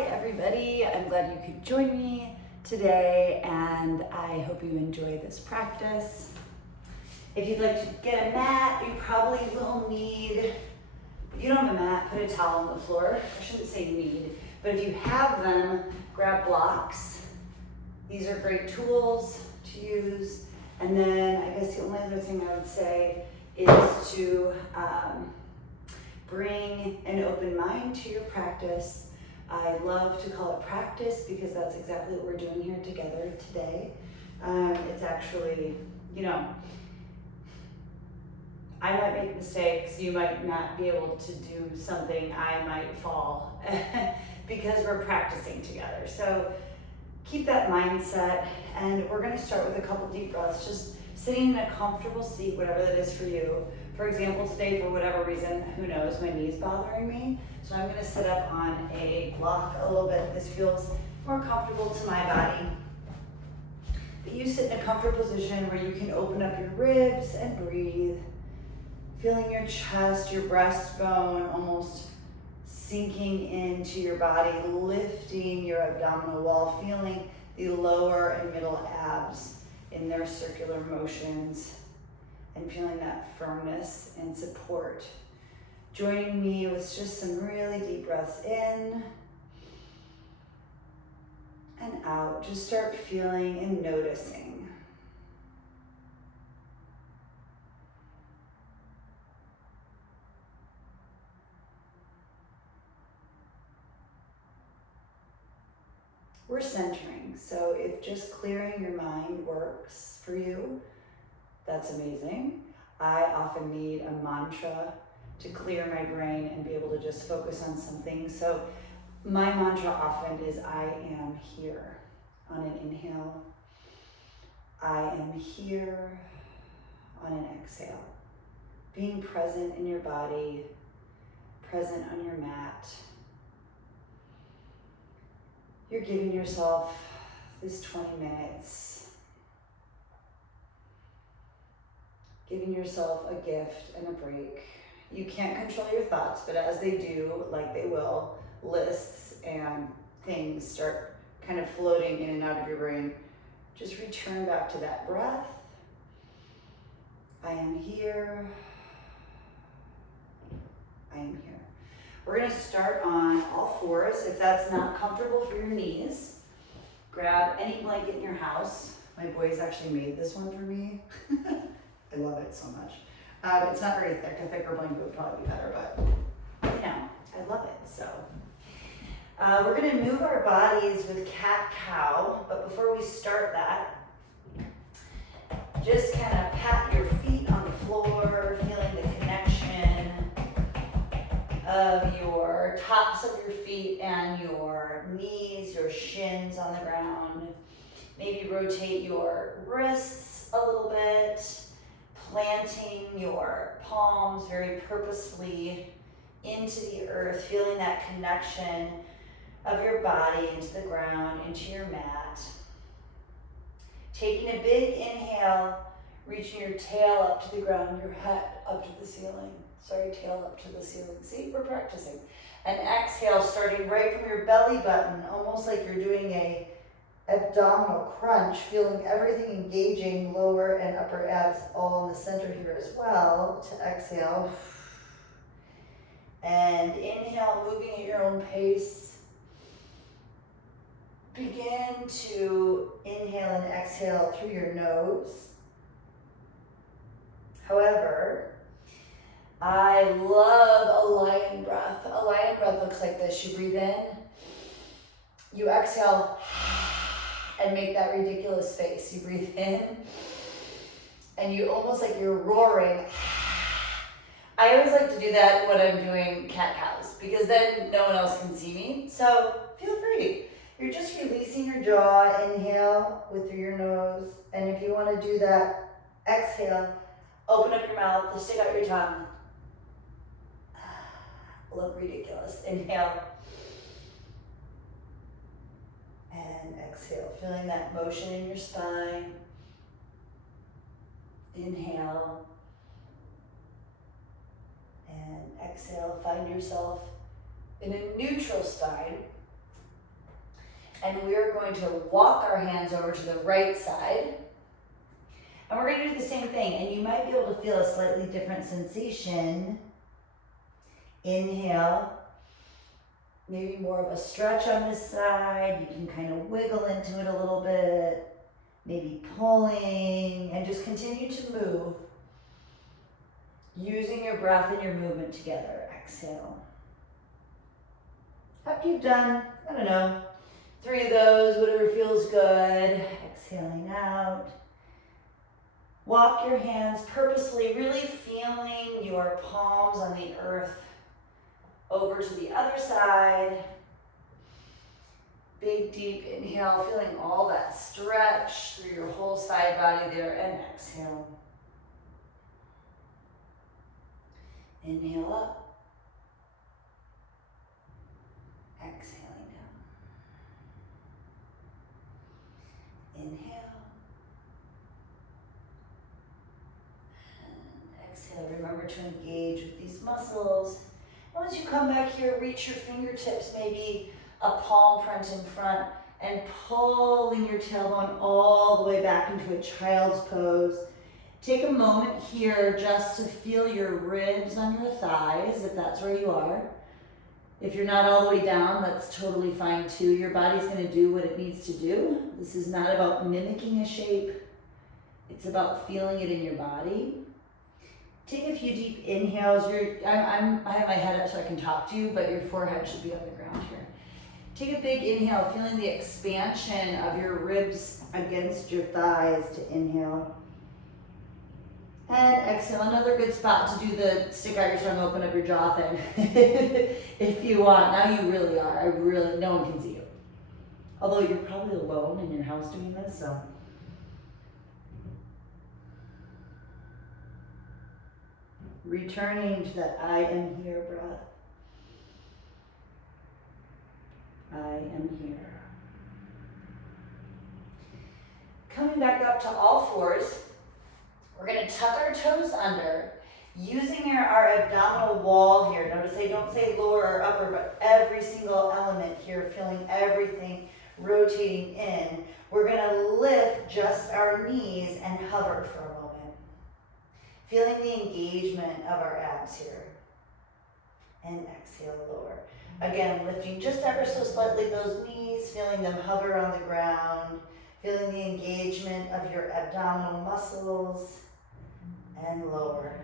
Hi everybody, I'm glad you could join me today and I hope you enjoy this practice. If you'd like to get a mat, you probably will need, if you don't have a mat, put a towel on the floor. I shouldn't say need, but if you have them, grab blocks. These are great tools to use. And then I guess the only other thing I would say is to bring an open mind to your practice. I love to call it practice because that's exactly what we're doing here together today. It's actually, I might make mistakes, you might not be able to do something, I might fall because we're practicing together. So keep that mindset, and we're gonna start with a couple deep breaths, just sitting in a comfortable seat, whatever that is for you. For example, today, for whatever reason, who knows, my knee's bothering me. So I'm gonna sit up on a block a little bit. This feels more comfortable to my body. But you sit in a comfortable position where you can open up your ribs and breathe, feeling your chest, your breastbone almost sinking into your body, lifting your abdominal wall, feeling the lower and middle abs in their circular motions, and feeling that firmness and support. Joining me with just some really deep breaths in and out. Just start feeling and noticing. We're centering, so if just clearing your mind works for you, that's amazing. I often need a mantra to clear my brain and be able to just focus on something. So my mantra often is I am here on an inhale. I am here on an exhale. Being present in your body, present on your mat. You're giving yourself this 20 minutes, giving yourself a gift and a break. You can't control your thoughts, but as they do, like they will, lists and things start kind of floating in and out of your brain. Just return back to that breath. I am here. I am here. We're gonna start on all fours. If that's not comfortable for your knees, grab any blanket in your house. My boys actually made this one for me. I love it so much. It's not very thick. A thicker blanket would probably be better, but I love it. So we're gonna move our bodies with cat-cow, but before we start that, just kind of pat your feet on the floor, feeling the connection of your tops of your feet and your knees, your shins on the ground. Maybe rotate your wrists a little bit, planting your palms very purposefully into the earth, feeling that connection of your body into the ground, into your mat. Taking a big inhale, reaching your tail up to the ground, your head up to the ceiling. Tail up to the ceiling. See, we're practicing. And exhale, starting right from your belly button, almost like you're doing a abdominal crunch, feeling everything engaging, lower and upper abs all in the center here as well. To exhale. And inhale, moving at your own pace. Begin to inhale and exhale through your nose. However, I love a lion breath. A lion breath looks like this. You breathe in, you exhale, and make that ridiculous face. You breathe in, and you almost like you're roaring. I always like to do that when I'm doing cat-cows, because then no one else can see me. So feel free. You're just releasing your jaw, inhale with your nose, and if you want to do that, exhale, open up your mouth, stick out your tongue. Look ridiculous. Inhale. And exhale, feeling that motion in your spine. Inhale. And exhale, find yourself in a neutral spine. And we are going to walk our hands over to the right side. And we're going to do the same thing. And you might be able to feel a slightly different sensation. Inhale. Maybe more of a stretch on this side. You can kind of wiggle into it a little bit. Maybe pulling. And just continue to move. Using your breath and your movement together. Exhale. After you've done, 3 of those, whatever feels good. Exhaling out. Walk your hands purposely, really feeling your palms on the earth over to the other side. Big, deep inhale, feeling all that stretch through your whole side body there, and exhale. Inhale up. Exhaling down. Inhale. And exhale. Remember to engage with these muscles. And once you come back here, reach your fingertips, maybe a palm print in front, and pulling your tailbone all the way back into a child's pose. Take a moment here just to feel your ribs on your thighs, if that's where you are. If you're not all the way down, that's totally fine too. Your body's going to do what it needs to do. This is not about mimicking a shape. It's about feeling it in your body. Take a few deep inhales. I have my head up so I can talk to you, but your forehead should be on the ground here. Take a big inhale, feeling the expansion of your ribs against your thighs to inhale. And exhale, another good spot to do the stick out your tongue, open up your jaw thing. If you want. Now you really are. No one can see you. Although you're probably alone in your house doing this, so. Returning to that I am here breath. I am here. Coming back up to all fours. We're going to tuck our toes under, using our abdominal wall here. Notice I don't say lower or upper, but every single element here, feeling everything rotating in. We're going to lift just our knees and hover for a moment. Feeling the engagement of our abs here. And exhale, lower. Again, lifting just ever so slightly those knees, feeling them hover on the ground, feeling the engagement of your abdominal muscles. And lower.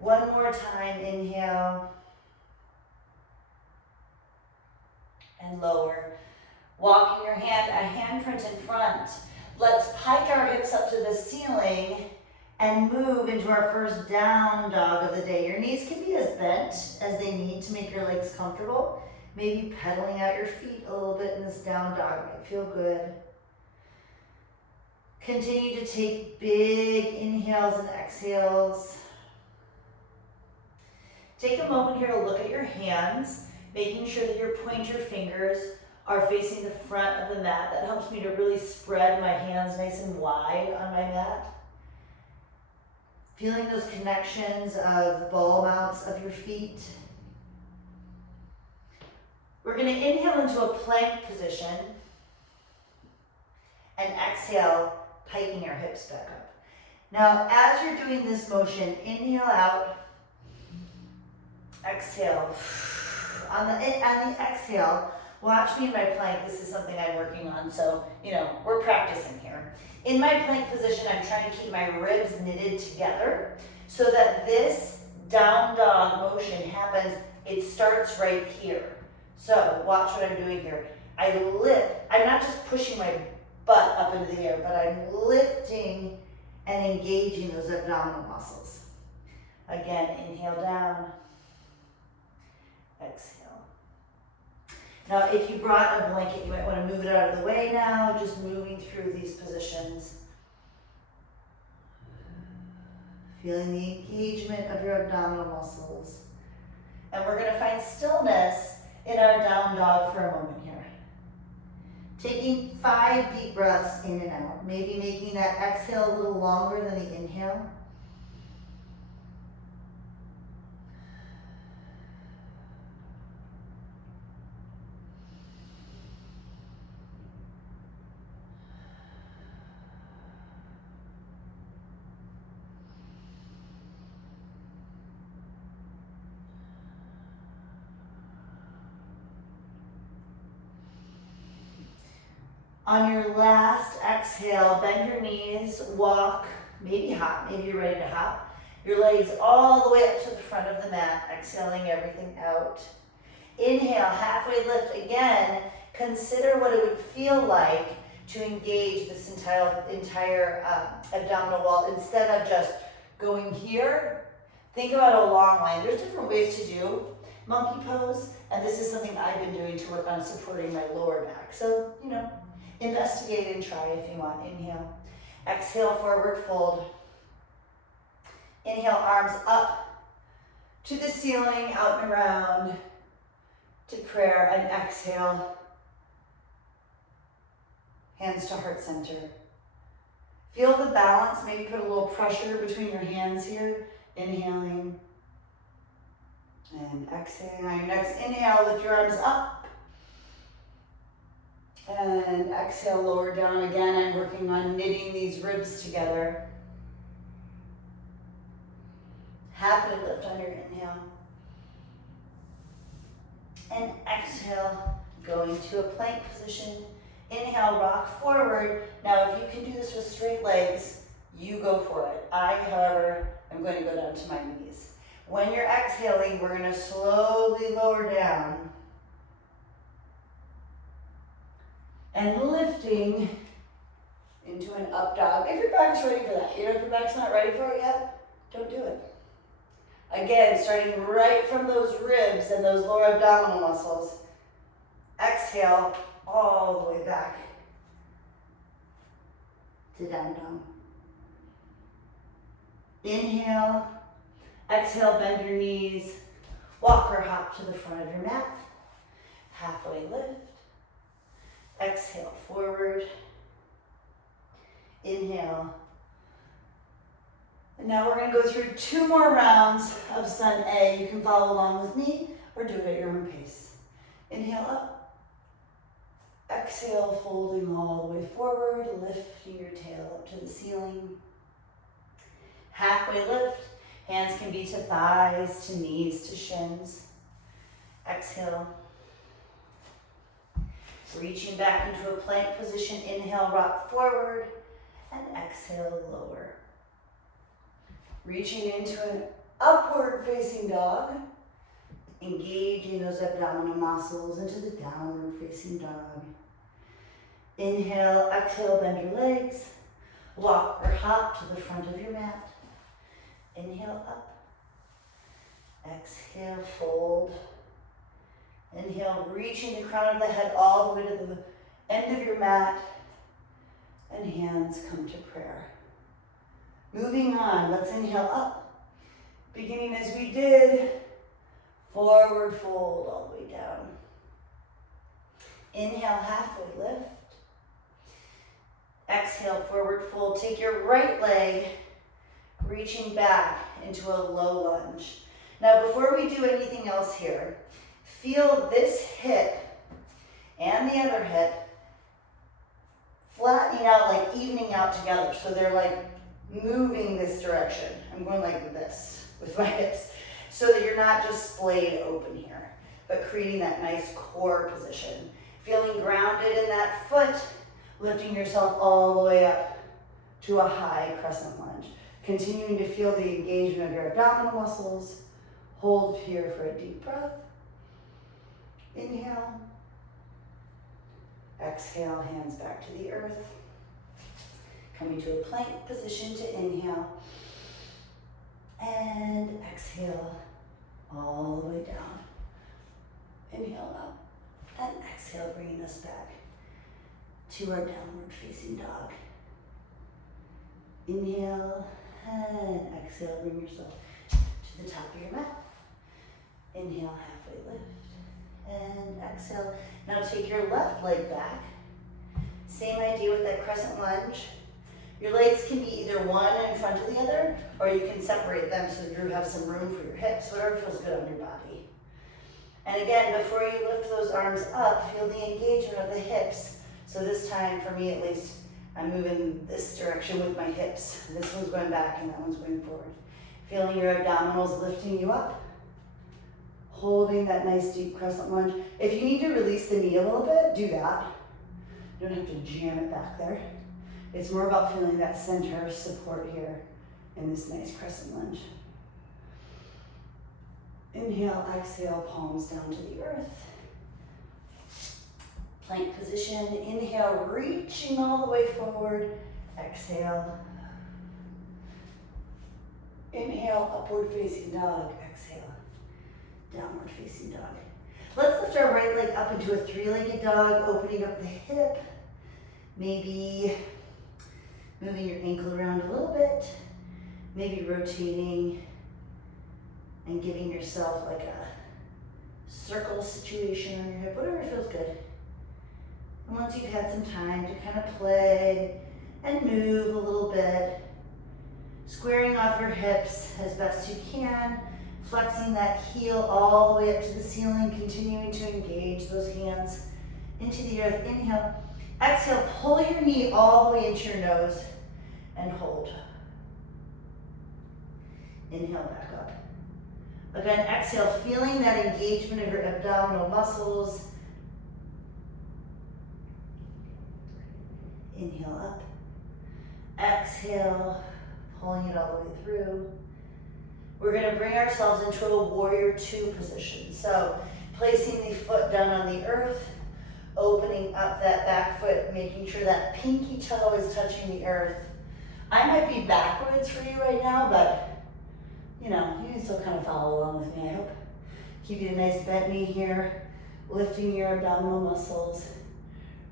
One more time, inhale. And lower. Walking your hand, a handprint in front. Let's pike our hips up to the ceiling and move into our first down dog of the day. Your knees can be as bent as they need to make your legs comfortable. Maybe pedaling out your feet a little bit in this down dog might feel good. Continue to take big inhales and exhales. Take a moment here to look at your hands, making sure that your pointer fingers are facing the front of the mat. That helps me to really spread my hands nice and wide on my mat. Feeling those connections of the ball mounts of your feet. We're going to inhale into a plank position and exhale, piking our hips back up. Now, as you're doing this motion, inhale out, exhale. On the exhale, watch me in my plank. This is something I'm working on, so, we're practicing here. In my plank position, I'm trying to keep my ribs knitted together so that this down dog motion happens, it starts right here. So, watch what I'm doing here. I lift, I'm not just pushing my butt up into the air, but I'm lifting and engaging those abdominal muscles. Again, inhale down, exhale. Now, if you brought a blanket, you might want to move it out of the way now, just moving through these positions. Feeling the engagement of your abdominal muscles. And we're going to find stillness in our down dog for a moment here. Taking 5 deep breaths in and out, maybe making that exhale a little longer than the inhale. On your last exhale, bend your knees, walk, maybe hop, maybe you're ready to hop. Your legs all the way up to the front of the mat, exhaling everything out. Inhale, halfway lift again. Consider what it would feel like to engage this entire abdominal wall instead of just going here. Think about a long line. There's different ways to do monkey pose, and this is something I've been doing to work on supporting my lower back. So, investigate and try if you want. Inhale. Exhale, forward fold. Inhale, arms up to the ceiling, out and around to prayer, and exhale, hands to heart center. Feel the balance, maybe put a little pressure between your hands here. Inhaling and exhaling. On your next inhale, lift your arms up. And exhale, lower down again. I'm working on knitting these ribs together. Halfway lift on your inhale. And exhale, going to a plank position. Inhale, rock forward. Now, if you can do this with straight legs, you go for it. I, however, am going to go down to my knees. When you're exhaling, we're going to slowly lower down. And lifting into an up dog. If your back's ready for that, if your back's not ready for it yet, don't do it. Again, starting right from those ribs and those lower abdominal muscles. Exhale all the way back to down dog. Inhale, exhale, bend your knees, walk or hop to the front of your mat. Halfway lift. Exhale, forward. Inhale. And now we're going to go through 2 more rounds of Sun A. You can follow along with me or do it at your own pace. Inhale up. Exhale, folding all the way forward, lifting your tail up to the ceiling. Halfway lift. Hands can be to thighs, to knees, to shins. Exhale. Reaching back into a plank position. Inhale, rock forward, and exhale, lower. Reaching into an upward facing dog, engaging those abdominal muscles into the downward facing dog. Inhale, exhale, bend your legs, walk or hop to the front of your mat. Inhale, up. Exhale, fold. Inhale, reaching the crown of the head all the way to the end of your mat, and hands come to prayer. Moving on, let's inhale up. Beginning as we did, forward fold all the way down. Inhale, halfway lift. Exhale, forward fold. Take your right leg, reaching back into a low lunge. Now, before we do anything else here, feel this hip and the other hip flattening out, like evening out together. So they're like moving this direction. I'm going like this with my hips so that you're not just splayed open here, but creating that nice core position. Feeling grounded in that foot, lifting yourself all the way up to a high crescent lunge. Continuing to feel the engagement of your abdominal muscles. Hold here for a deep breath. Inhale. Exhale, hands back to the earth. Coming to a plank position to inhale. And exhale all the way down. Inhale up. And exhale, bringing us back to our downward facing dog. Inhale and exhale, bring yourself to the top of your mat. Inhale, halfway lift. And exhale. Now take your left leg back. Same idea with that crescent lunge. Your legs can be either one in front of the other, or you can separate them so you have some room for your hips, whatever feels good on your body. And again, before you lift those arms up, feel the engagement of the hips. So this time, for me at least, I'm moving this direction with my hips. This one's going back and that one's going forward. Feeling your abdominals lifting you up. Holding that nice deep crescent lunge. If you need to release the knee a little bit, do that. You don't have to jam it back there. It's more about feeling that center support here in this nice crescent lunge. Inhale, exhale, palms down to the earth. Plank position, inhale, reaching all the way forward. Exhale. Inhale, upward facing dog. Exhale, downward facing dog. Let's lift our right leg up into a three-legged dog, opening up the hip. Maybe moving your ankle around a little bit. Maybe rotating and giving yourself like a circle situation on your hip, whatever feels good. And once you've had some time to kind of play and move a little bit, squaring off your hips as best you can, flexing that heel all the way up to the ceiling, continuing to engage those hands into the earth. Inhale. Exhale, pull your knee all the way into your nose and hold. Inhale, back up. Again, exhale, feeling that engagement of your abdominal muscles. Inhale up. Exhale, pulling it all the way through. We're going to bring ourselves into a warrior two position. So placing the foot down on the earth, opening up that back foot, making sure that pinky toe is touching the earth. I might be backwards for you right now, but you know, you can still kind of follow along with me, I hope. Keeping a nice bent knee here, lifting your abdominal muscles,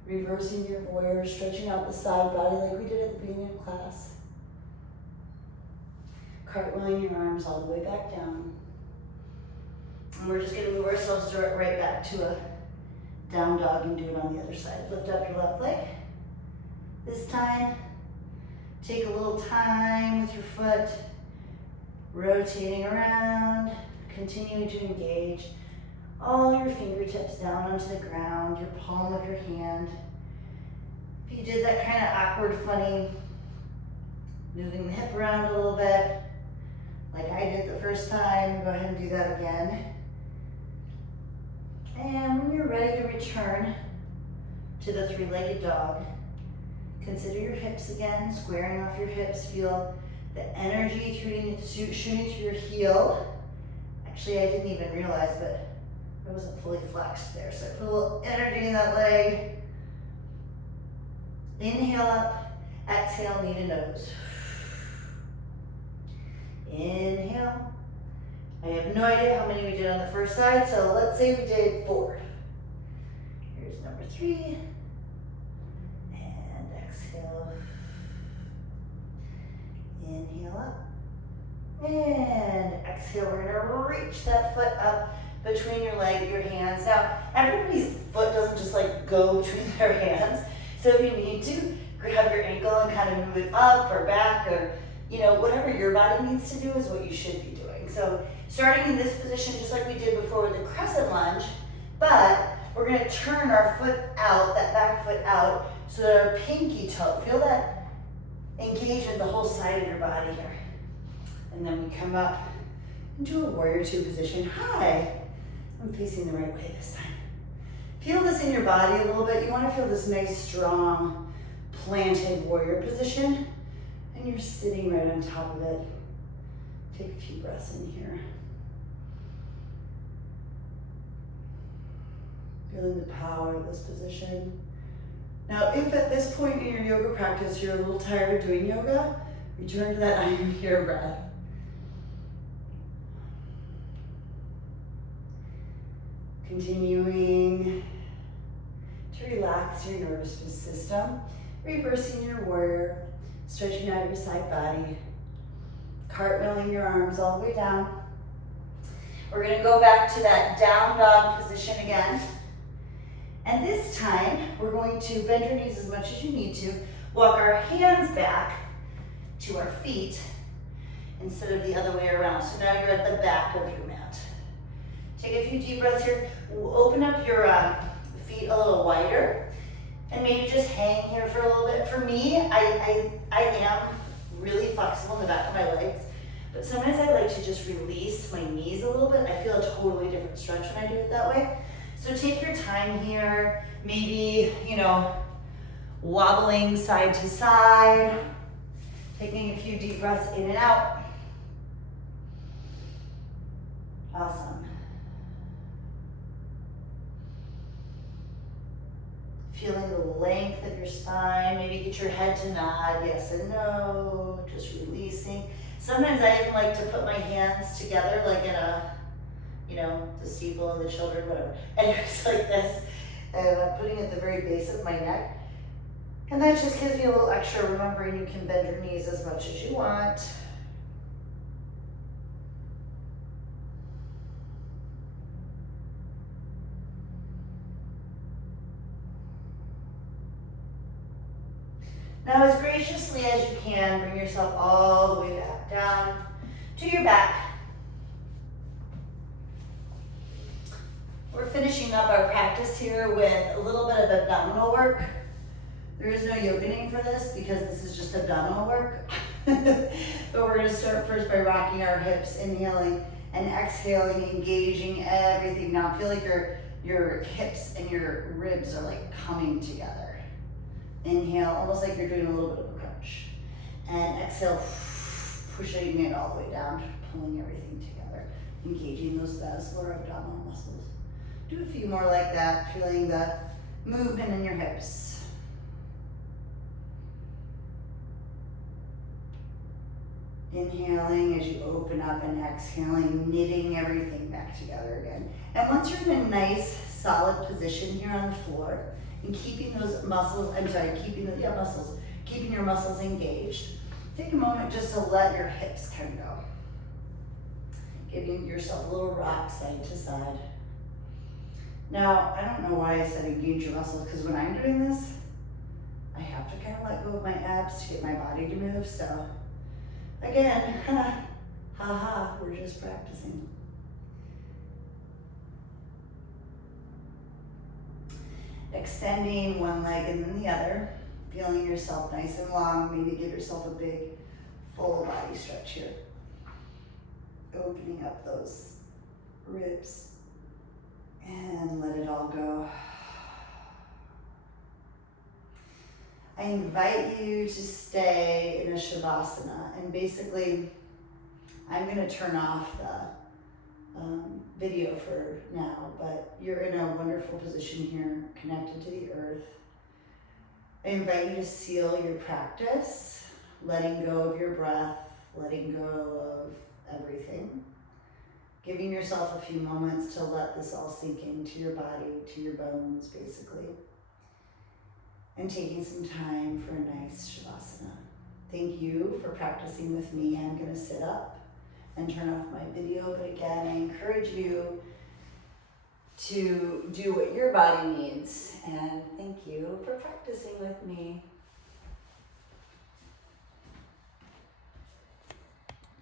reversing your warrior, stretching out the side body like we did at the beginning of class. Cartwheeling your arms all the way back down. And we're just gonna move ourselves right back to a down dog and do it on the other side. Lift up your left leg. This time, take a little time with your foot, rotating around, continuing to engage all your fingertips down onto the ground, your palm of your hand. If you did that kind of awkward, funny, moving the hip around a little bit, like I did the first time, go ahead and do that again. And when you're ready to return to the three-legged dog, consider your hips again, squaring off your hips, feel the energy shooting through your heel. Actually, I didn't even realize, but I wasn't fully flexed there. So put a little energy in that leg. Inhale up, exhale, knee to nose. Inhale. I have no idea how many we did on the first side, so let's say we did 4. Here's number 3. And exhale. Inhale up. And exhale, we're gonna reach that foot up between your leg, your hands. Now, everybody's foot doesn't just like go between their hands. So if you need to, grab your ankle and kind of move it up or back, or you know, whatever your body needs to do is what you should be doing. So starting in this position, just like we did before with the crescent lunge, but we're gonna turn our foot out, that back foot out, so that our pinky toe, feel that engagement, the whole side of your body here. And then we come up into a warrior two position. Hi, I'm facing the right way this time. Feel this in your body a little bit. You wanna feel this nice, strong, planted warrior position. And you're sitting right on top of it. Take a few breaths in here. Feeling the power of this position. Now, if at this point in your yoga practice you're a little tired of doing yoga, return to that I am here breath. Continuing to relax your nervous system, reversing your warrior, stretching out your side body, cartwheeling your arms all the way down. We're gonna go back to that down dog position again. And this time, we're going to bend your knees as much as you need to, walk our hands back to our feet instead of the other way around. So now you're at the back of your mat. Take a few deep breaths here. Open up your feet a little wider and maybe just hang here for a little bit. For me, I am really flexible in the back of my legs, but sometimes I like to just release my knees a little bit. I feel a totally different stretch when I do it that way. So take your time here, maybe, you know, wobbling side to side, taking a few deep breaths in and out. Awesome. Feeling the length of your spine. Maybe get your head to nod, yes and no, just releasing. Sometimes I even like to put my hands together like in a, the steeple and the children, whatever. And it's like this. And I'm putting it at the very base of my neck. And that just gives me a little extra, remembering you can bend your knees as much as you want. Now, as graciously as you can, bring yourself all the way back down to your back. We're finishing up our practice here with a little bit of abdominal work. There is no yoga name for this because this is just abdominal work. But we're going to start first by rocking our hips, inhaling and exhaling, engaging everything. Now feel like your hips and your ribs are like coming together. Inhale, almost like you're doing a little bit of a crunch. And exhale, pushing it all the way down, pulling everything together, engaging those basilar abdominal muscles. Do a few more like that, feeling the movement in your hips. Inhaling as you open up and exhaling, knitting everything back together again. And once you're in a nice, solid position here on the floor, and keeping those muscles, keeping your muscles engaged, take a moment just to let your hips kind of go. Giving yourself a little rock side to side. Now, I don't know why I said engage your muscles, because when I'm doing this, I have to kind of let go of my abs to get my body to move, so again, we're just practicing. Extending one leg and then the other, feeling yourself nice and long. Maybe give yourself a big full body stretch here. Opening up those ribs and let it all go. I invite you to stay in a Shavasana, and basically I'm going to turn off the video for now, but you're in a wonderful position here, connected to the earth. I invite you to seal your practice, letting go of your breath, letting go of everything, giving yourself a few moments to let this all sink into your body, to your bones, basically, and taking some time for a nice Shavasana. Thank you for practicing with me. I'm going to sit up and turn off my video, but again, I encourage you to do what your body needs, and thank you for practicing with me.